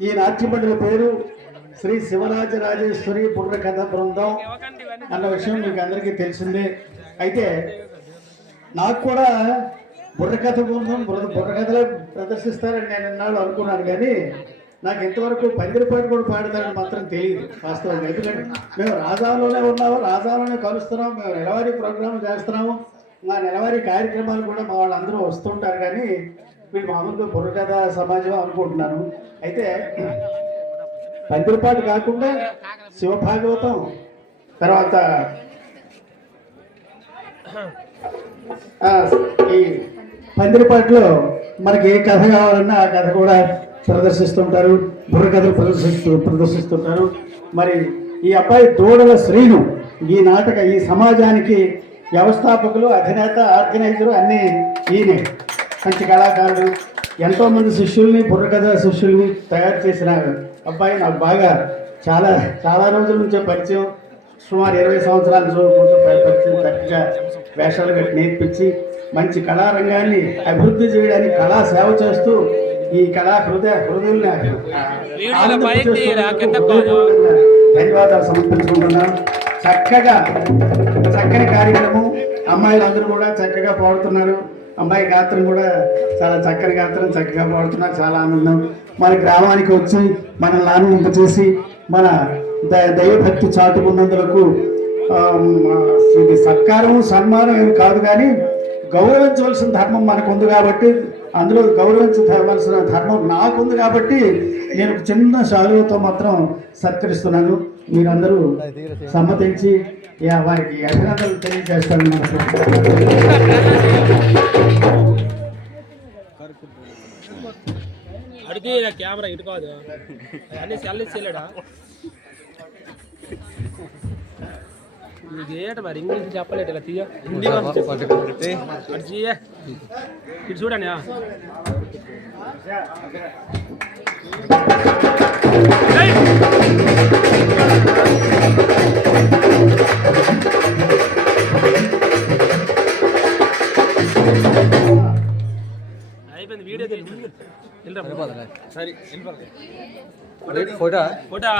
ఈ నాట్యమండలి పేరు శ్రీ శివరాజరాజేశ్వరి బుర్ర కథ బృందం అన్న విషయం మీకు అందరికీ తెలిసిందే. అయితే నాకు కూడా బుర్రకథ బృందం బుర్ర బుర్రకథలే ప్రదర్శిస్తారని నేను ఇన్నాళ్ళు అనుకున్నాను కానీ నాకు ఇంతవరకు పందిరిపాటు కూడా పాడతారని మాత్రం తెలియదు వాస్తవంగా. ఎందుకంటే మేము రాజాలోనే ఉన్నాము రాజాలోనే కలుస్తున్నాము మేము నెలవారీ ప్రోగ్రాం చేస్తున్నాము మా నెలవారీ కార్యక్రమాలు కూడా మా వాళ్ళందరూ వస్తుంటారు కానీ వీళ్ళు మామూలుగా బుర్రకథ సమాజం అనుకుంటున్నాను. అయితే పందిరిపాటు కాకుండా శివభాగవతం తర్వాత ఈ పందిరిపాట్లో మనకి ఏ కథ కావాలన్నా ఆ కథ కూడా ప్రదర్శిస్తుంటారు బుర్రకథలు ప్రదర్శిస్తూ ప్రదర్శిస్తుంటారు. మరి ఈ అబ్బాయి దూడల శ్రీను ఈ నాటక ఈ సమాజానికి వ్యవస్థాపకులు అధినేత ఆర్గనైజరు అన్నీ ఈయనే. మంచి కళాకారుడు. ఎంతోమంది శిష్యుల్ని బుర్రకథ శిష్యుల్ని తయారు చేసిన అబ్బాయి నాకు బాగా చాలా చాలా రోజుల నుంచే పరిచయం. సుమారు ఇరవై సంవత్సరాల ప- పరిచయం చక్కగా వేషాలు కట్టి నేర్పించి మంచి కళారంగాన్ని అభివృద్ధి చేయడానికి కళా సేవ చేస్తూ ఈ కళా హృదయ కాదు. ధన్యవాదాలు సమర్పించుకుంటున్నాను. చక్కగా చక్కని కార్యక్రమం. అమ్మాయిలందరూ కూడా చక్కగా పాడుతున్నారు. అమ్మాయి గాత్రం కూడా చాలా చక్కని గాత్రం చక్కగా పాడుతున్నారు చాలా ఆనందం. మన గ్రామానికి వచ్చి మన లానింప చేసి మన ద- దైవభక్తి చాటుకున్నందులకు ఇది సత్కారం సన్మానం ఏమి కాదు కానీ గౌరవించవలసిన ధర్మం మనకు ఉంది కాబట్టి అందులో గౌరవించవలసిన ధర్మం నాకుంది కాబట్టి నేను చిన్న శాలువతో మాత్రం సత్కరిస్తున్నాను. మీరందరూ సమ్మతించి వారికి అభినందనలు తెలియజేస్తాను. అడిగి కెమెరా ఇటు కాదు. అన్ని సెల్ ఇచ్చేలేడా? ఇది ఏంట మరి? ఇంగ్లీష్ చెప్పలేదు ఇలా తీయ? హిందీ అటు తీయ. ఇటు చూడండి Thank you. ಇಲ್ಲ ಸರಿ ಇಲ್ಲ ಫೋಟೋ ಫೋಟೋ